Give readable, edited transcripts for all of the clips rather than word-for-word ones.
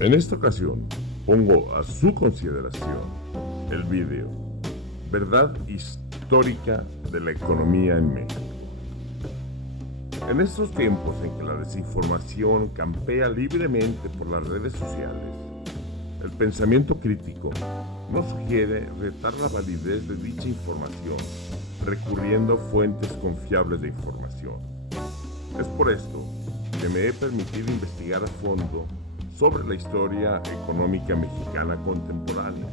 En esta ocasión, pongo a su consideración el video Verdad histórica de la economía en México. En estos tiempos en que la desinformación campea libremente por las redes sociales, el pensamiento crítico nos sugiere retar la validez de dicha información recurriendo a fuentes confiables de información. Es por esto que me he permitido investigar a fondo sobre la historia económica mexicana contemporánea,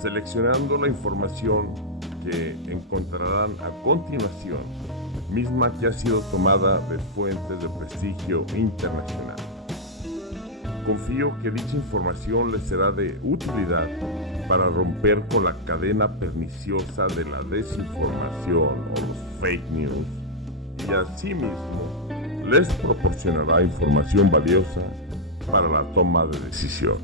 seleccionando la información que encontrarán a continuación, misma que ha sido tomada de fuentes de prestigio internacional. Confío que dicha información les será de utilidad para romper con la cadena perniciosa de la desinformación o los fake news y asimismo les proporcionará información valiosa para la toma de decisión.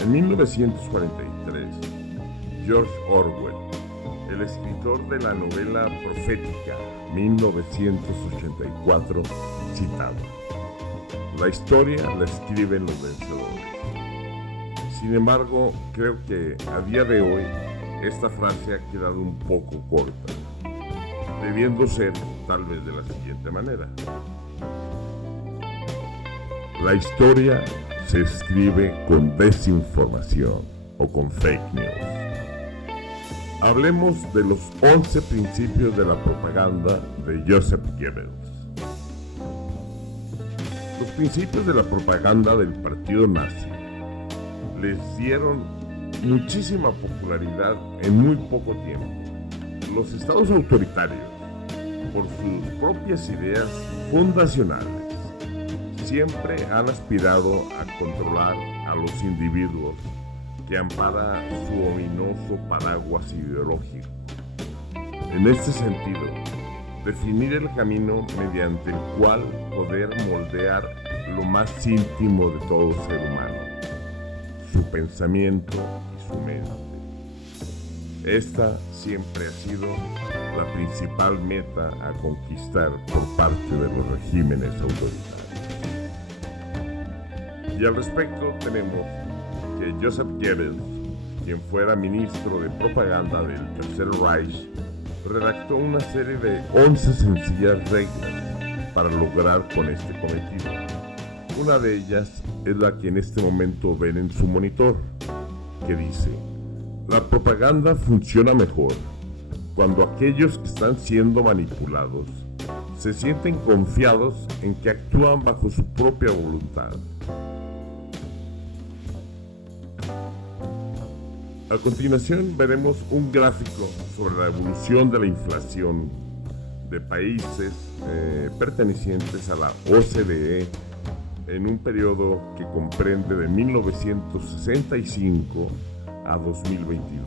En 1943, George Orwell, el escritor de la novela profética 1984, citaba: "La historia la escriben los vencedores". Sin embargo, creo que a día de hoy esta frase ha quedado un poco corta, debiendo ser tal vez de la siguiente manera: la historia se escribe con desinformación o con fake news. Hablemos de los 11 principios de la propaganda de Joseph Goebbels. Los principios de la propaganda del partido nazi les dieron muchísima popularidad en muy poco tiempo. Los estados autoritarios, por sus propias ideas fundacionales, siempre han aspirado a controlar a los individuos que ampara su ominoso paraguas ideológico. En este sentido, definir el camino mediante el cual poder moldear lo más íntimo de todo ser humano, su pensamiento y su mente. Esta siempre ha sido la principal meta a conquistar por parte de los regímenes autoritarios. Y al respecto tenemos que Joseph Goebbels, quien fuera ministro de propaganda del Tercer Reich, redactó una serie de 11 sencillas reglas para lograr con este cometido. Una de ellas es la que en este momento ven en su monitor, que dice: la propaganda funciona mejor cuando aquellos que están siendo manipulados se sienten confiados en que actúan bajo su propia voluntad. A continuación veremos un gráfico sobre la evolución de la inflación de países pertenecientes a la OCDE en un periodo que comprende de 1965 a 2022.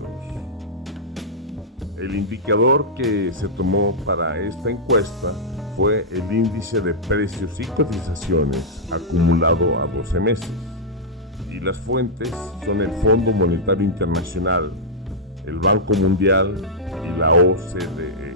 El indicador que se tomó para esta encuesta fue el índice de precios y cotizaciones acumulado a 12 meses. Y las fuentes son el Fondo Monetario Internacional, el Banco Mundial y la OCDE.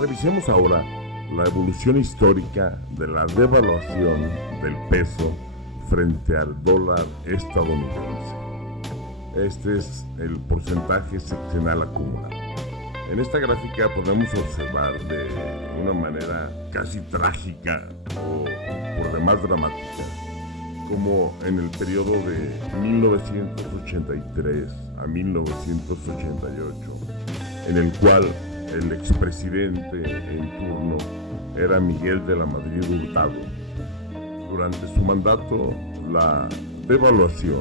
Revisemos ahora la evolución histórica de la devaluación del peso frente al dólar estadounidense. Este es el porcentaje sexenal acumulado. En esta gráfica podemos observar de una manera casi trágica o por demás dramática como en el periodo de 1983 a 1988, en el cual el expresidente en turno era Miguel de la Madrid Hurtado. Durante su mandato, la devaluación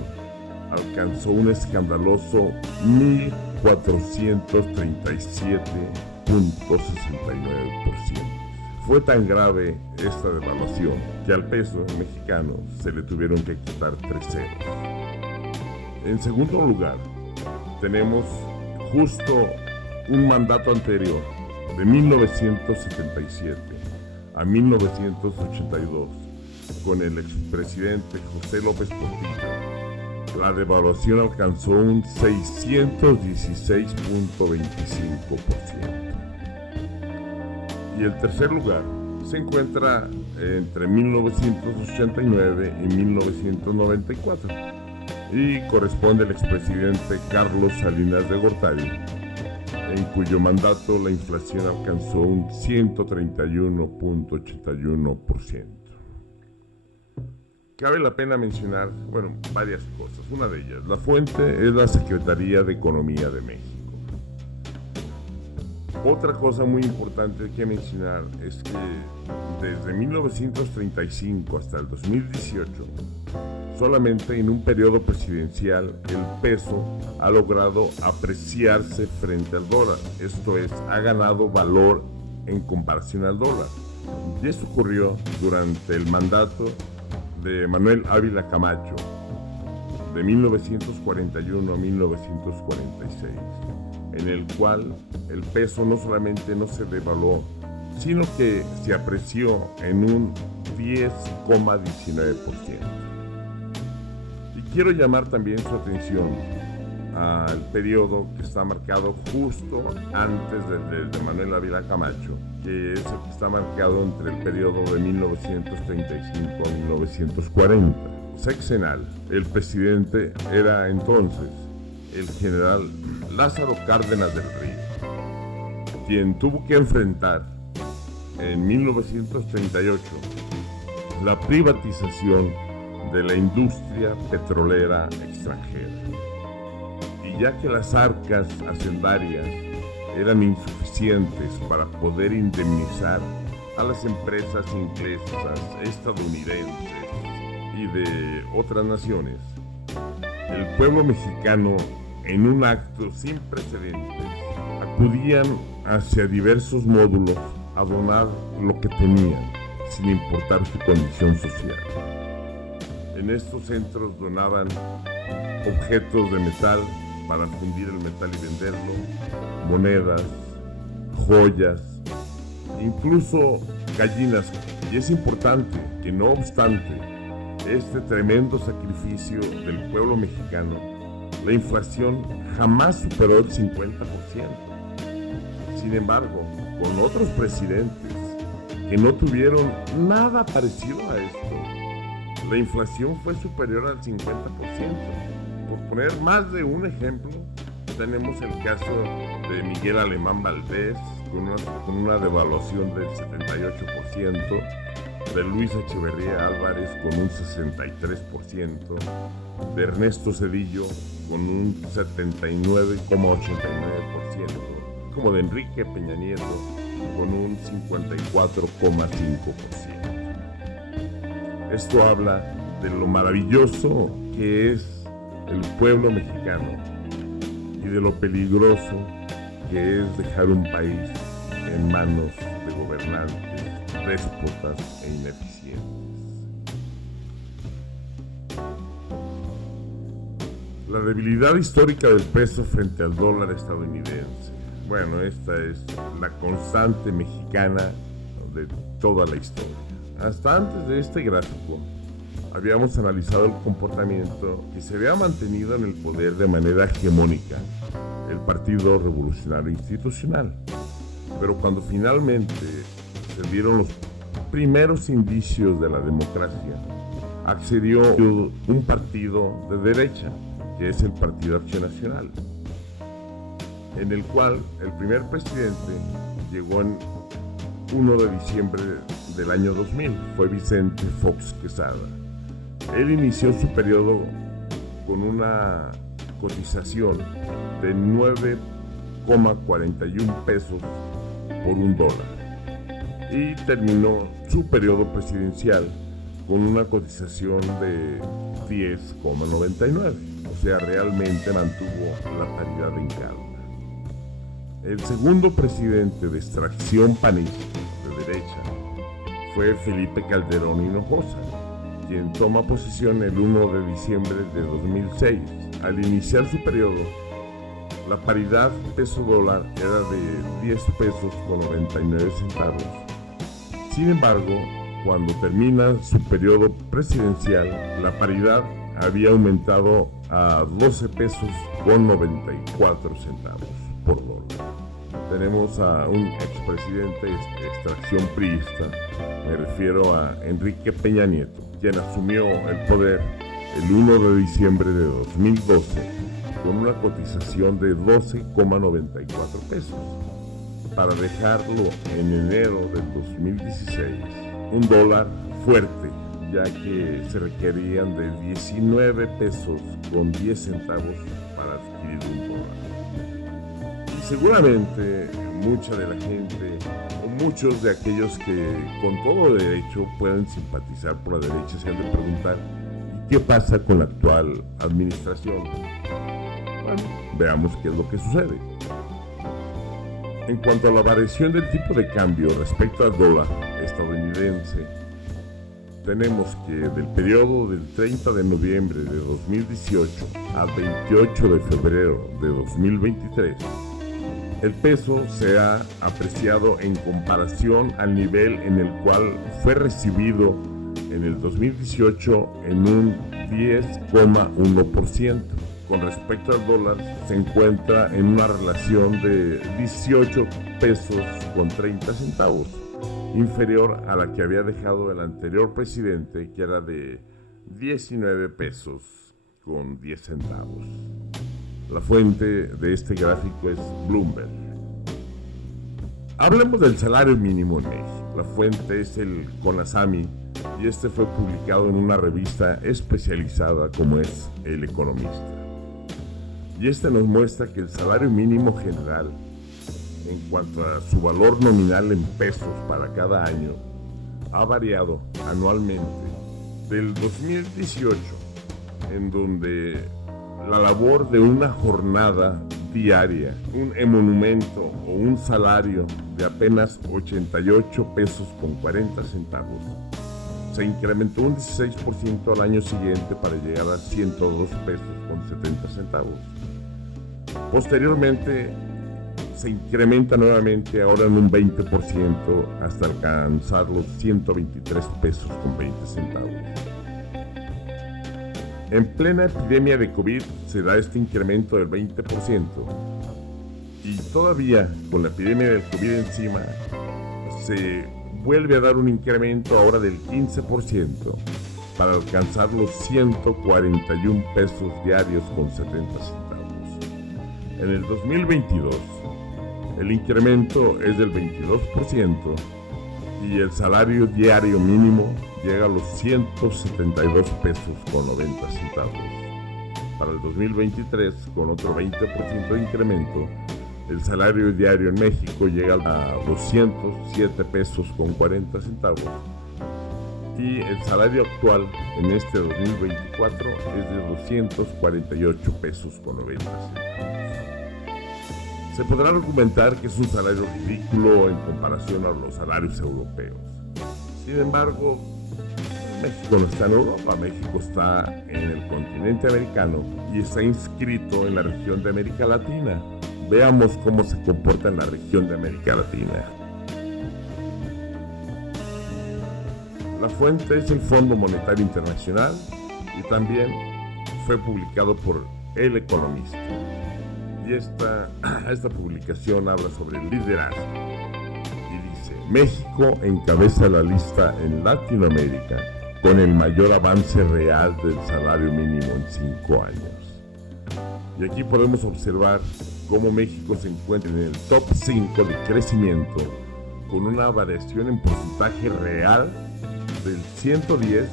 alcanzó un escandaloso 1.437.69%. Fue tan grave esta devaluación que al peso mexicano se le tuvieron que quitar 3 ceros. En segundo lugar, tenemos justo un mandato anterior, de 1977 a 1982, con el expresidente José López Portillo. La devaluación alcanzó un 616.25%. Y el tercer lugar se encuentra entre 1989 y 1994 y corresponde al expresidente Carlos Salinas de Gortari, en cuyo mandato la inflación alcanzó un 131.81%. Cabe la pena mencionar, varias cosas. Una de ellas, la fuente es la Secretaría de Economía de México. Otra cosa muy importante que mencionar es que desde 1935 hasta el 2018, solamente en un periodo presidencial el peso ha logrado apreciarse frente al dólar. Esto es, ha ganado valor en comparación al dólar. Y esto ocurrió durante el mandato de Manuel Ávila Camacho, de 1941 a 1946. En el cual el peso no solamente no se devaluó, sino que se apreció en un 10,19%. Y quiero llamar también su atención al periodo que está marcado justo antes de Manuel Ávila Camacho, que es el que está marcado entre el periodo de 1935 a 1940. Sexenal. El presidente era entonces el general Lázaro Cárdenas del Río, quien tuvo que enfrentar en 1938 la privatización de la industria petrolera extranjera. Y ya que las arcas hacendarias eran insuficientes para poder indemnizar a las empresas inglesas, estadounidenses y de otras naciones, el pueblo mexicano, en un acto sin precedentes, acudían hacia diversos módulos a donar lo que tenían, sin importar su condición social. En estos centros donaban objetos de metal para fundir el metal y venderlo, monedas, joyas, incluso gallinas. Y es importante que, no obstante este tremendo sacrificio del pueblo mexicano, la inflación jamás superó el 50%. Sin embargo, con otros presidentes que no tuvieron nada parecido a esto, la inflación fue superior al 50%. Por poner más de un ejemplo, tenemos el caso de Miguel Alemán Valdés, con una devaluación del 78%, de Luis Echeverría Álvarez con un 63%, de Ernesto Zedillo con un 79,89%, como de Enrique Peña Nieto con un 54,5%. Esto habla de lo maravilloso que es el pueblo mexicano y de lo peligroso que es dejar un país en manos de gobernantes déspotas e ineficientes. La debilidad histórica del peso frente al dólar estadounidense. Esta es la constante mexicana de toda la historia. Hasta antes de este gráfico, habíamos analizado el comportamiento que se había mantenido en el poder de manera hegemónica el Partido Revolucionario Institucional. Pero cuando finalmente se dieron los primeros indicios de la democracia, accedió un partido de derecha, que es el Partido Acción Nacional, en el cual el primer presidente llegó en 1 de diciembre del año 2000, fue Vicente Fox Quesada. Él inició su periodo con una cotización de 9,41 pesos por $1 y terminó su periodo presidencial con una cotización de 10,99, o sea, realmente mantuvo la paridad en calma. El segundo presidente de extracción panista de derecha fue Felipe Calderón Hinojosa, quien toma posesión el 1 de diciembre de 2006. Al iniciar su periodo, la paridad peso-dólar era de 10 pesos con 99 centavos. Sin embargo, cuando termina su periodo presidencial, la paridad había aumentado a 12 pesos con 94 centavos por dólar. Tenemos a un expresidente de extracción priista, me refiero a Enrique Peña Nieto, quien asumió el poder el 1 de diciembre de 2012 con una cotización de 12,94 pesos, para dejarlo en enero del 2016 $1 fuerte, ya que se requerían de 19 pesos con 10 centavos para adquirir $1. Y seguramente mucha de la gente o muchos de aquellos que con todo derecho pueden simpatizar por la derecha se han de preguntar: ¿y qué pasa con la actual administración? Bueno, veamos qué es lo que sucede. En cuanto a la variación del tipo de cambio respecto al dólar estadounidense, tenemos que del periodo del 30 de noviembre de 2018 al 28 de febrero de 2023, el peso se ha apreciado en comparación al nivel en el cual fue recibido en el 2018 en un 10,1%. Con respecto al dólar, se encuentra en una relación de 18 pesos con 30 centavos, inferior a la que había dejado el anterior presidente, que era de 19 pesos con 10 centavos. La fuente de este gráfico es Bloomberg. Hablemos del salario mínimo en México. La fuente es el CONASAMI y este fue publicado en una revista especializada como es El Economista. Y este nos muestra que el salario mínimo general, en cuanto a su valor nominal en pesos para cada año, ha variado anualmente del 2018, en donde la labor de una jornada diaria, un emolumento o un salario de apenas 88 pesos con 40 centavos, se incrementó un 16% al año siguiente para llegar a 102 pesos con 70 centavos. Posteriormente se incrementa nuevamente ahora en un 20% hasta alcanzar los 123 pesos con 20 centavos. En plena epidemia de COVID se da este incremento del 20% y todavía con la epidemia del COVID encima se vuelve a dar un incremento ahora del 15% para alcanzar los 141 pesos diarios con 70 centavos. En el 2022 el incremento es del 22% y el salario diario mínimo llega a los 172 pesos con 90 centavos. Para el 2023, con otro 20% de incremento, el salario diario en México llega a 207 pesos con 40 centavos y el salario actual en este 2024 es de 248 pesos con 90 centavos. Se podrá argumentar que es un salario ridículo en comparación a los salarios europeos. Sin embargo, México no está en Europa, México está en el continente americano y está inscrito en la región de América Latina. Veamos cómo se comporta en la región de América Latina. La fuente es el Fondo Monetario Internacional y también fue publicado por El Economista. Y esta publicación habla sobre el liderazgo. México encabeza la lista en Latinoamérica con el mayor avance real del salario mínimo en 5 años. Y aquí podemos observar cómo México se encuentra en el top 5 de crecimiento con una variación en porcentaje real del 110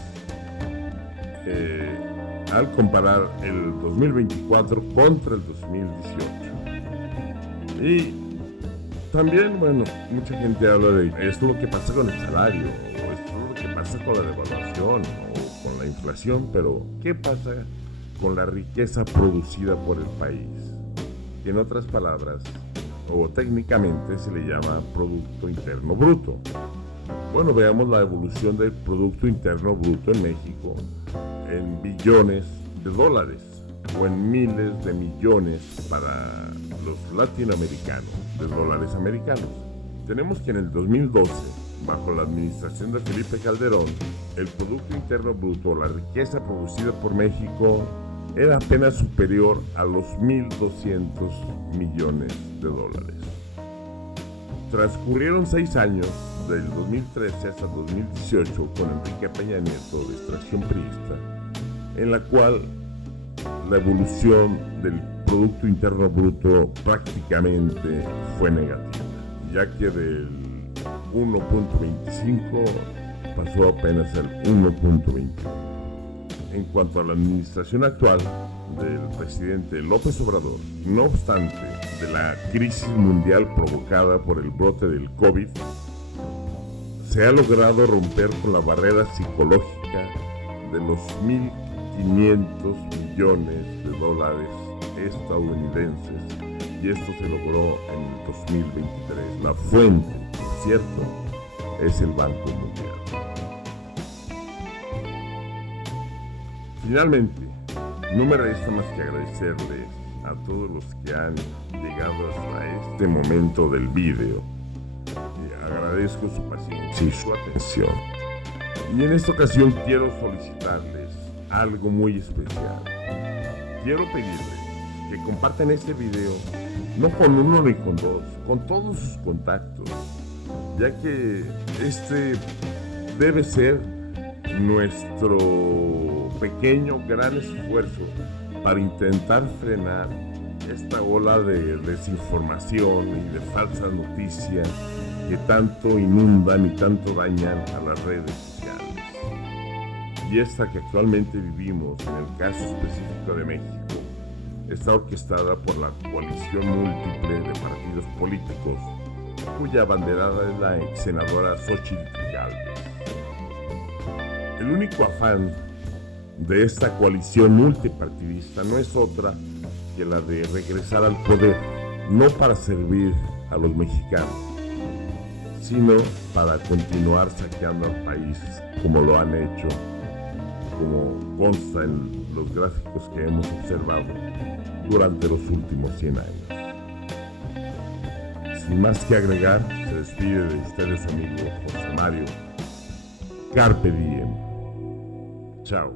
al comparar el 2024 contra el 2018. Y también, mucha gente habla de esto es lo que pasa con el salario, o esto es lo que pasa con la devaluación o con la inflación, pero ¿qué pasa con la riqueza producida por el país? Que en otras palabras, o técnicamente se le llama Producto Interno Bruto. Bueno, veamos la evolución del Producto Interno Bruto en México en billones de dólares o en miles de millones para los latinoamericanos de dólares americanos. Tenemos que en el 2012, bajo la administración de Felipe Calderón, el Producto Interno Bruto, la riqueza producida por México, era apenas superior a los 1.200 millones de dólares. Transcurrieron 6 años, del 2013 hasta 2018, con Enrique Peña Nieto, de extracción priista, en la cual la evolución del Producto Interno Bruto prácticamente fue negativa, ya que del 1.25 pasó apenas al 1.21. En cuanto a la administración actual del presidente López Obrador, no obstante de la crisis mundial provocada por el brote del COVID, se ha logrado romper con la barrera psicológica de los 1.500 millones de dólares estadounidenses, y esto se logró en el 2023. La fuente, por cierto, es el Banco Mundial. Finalmente, no me resta más que agradecerles a todos los que han llegado hasta este momento del video. Y agradezco su paciencia y su atención. Y en esta ocasión quiero solicitarles algo muy especial. Quiero pedirles que compartan este video, no con uno ni con dos, con todos sus contactos, ya que este debe ser nuestro pequeño gran esfuerzo para intentar frenar esta ola de desinformación y de falsas noticias que tanto inundan y tanto dañan a las redes sociales. Y esta que actualmente vivimos, en el caso específico de México, está orquestada por la coalición múltiple de partidos políticos, cuya abanderada es la ex senadora Xóchitl Gálvez. El único afán de esta coalición multipartidista no es otra que la de regresar al poder, no para servir a los mexicanos, sino para continuar saqueando al país como lo han hecho, como consta en los gráficos que hemos observado durante los últimos 100 años. Sin más que agregar, se despide de ustedes su amigo José Mario. Carpe diem. Chao.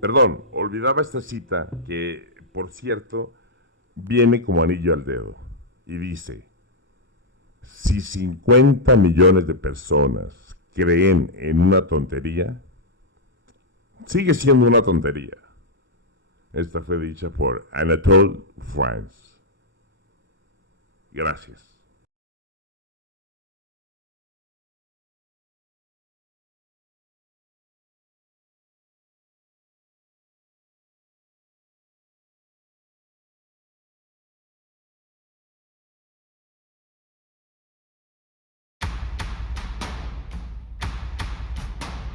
Perdón, olvidaba esta cita que, por cierto, viene como anillo al dedo. Y dice: si 50 millones de personas creen en una tontería, sigue siendo una tontería. Esta fue dicha por Anatole France. Gracias.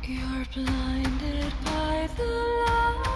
You're blinded by the light.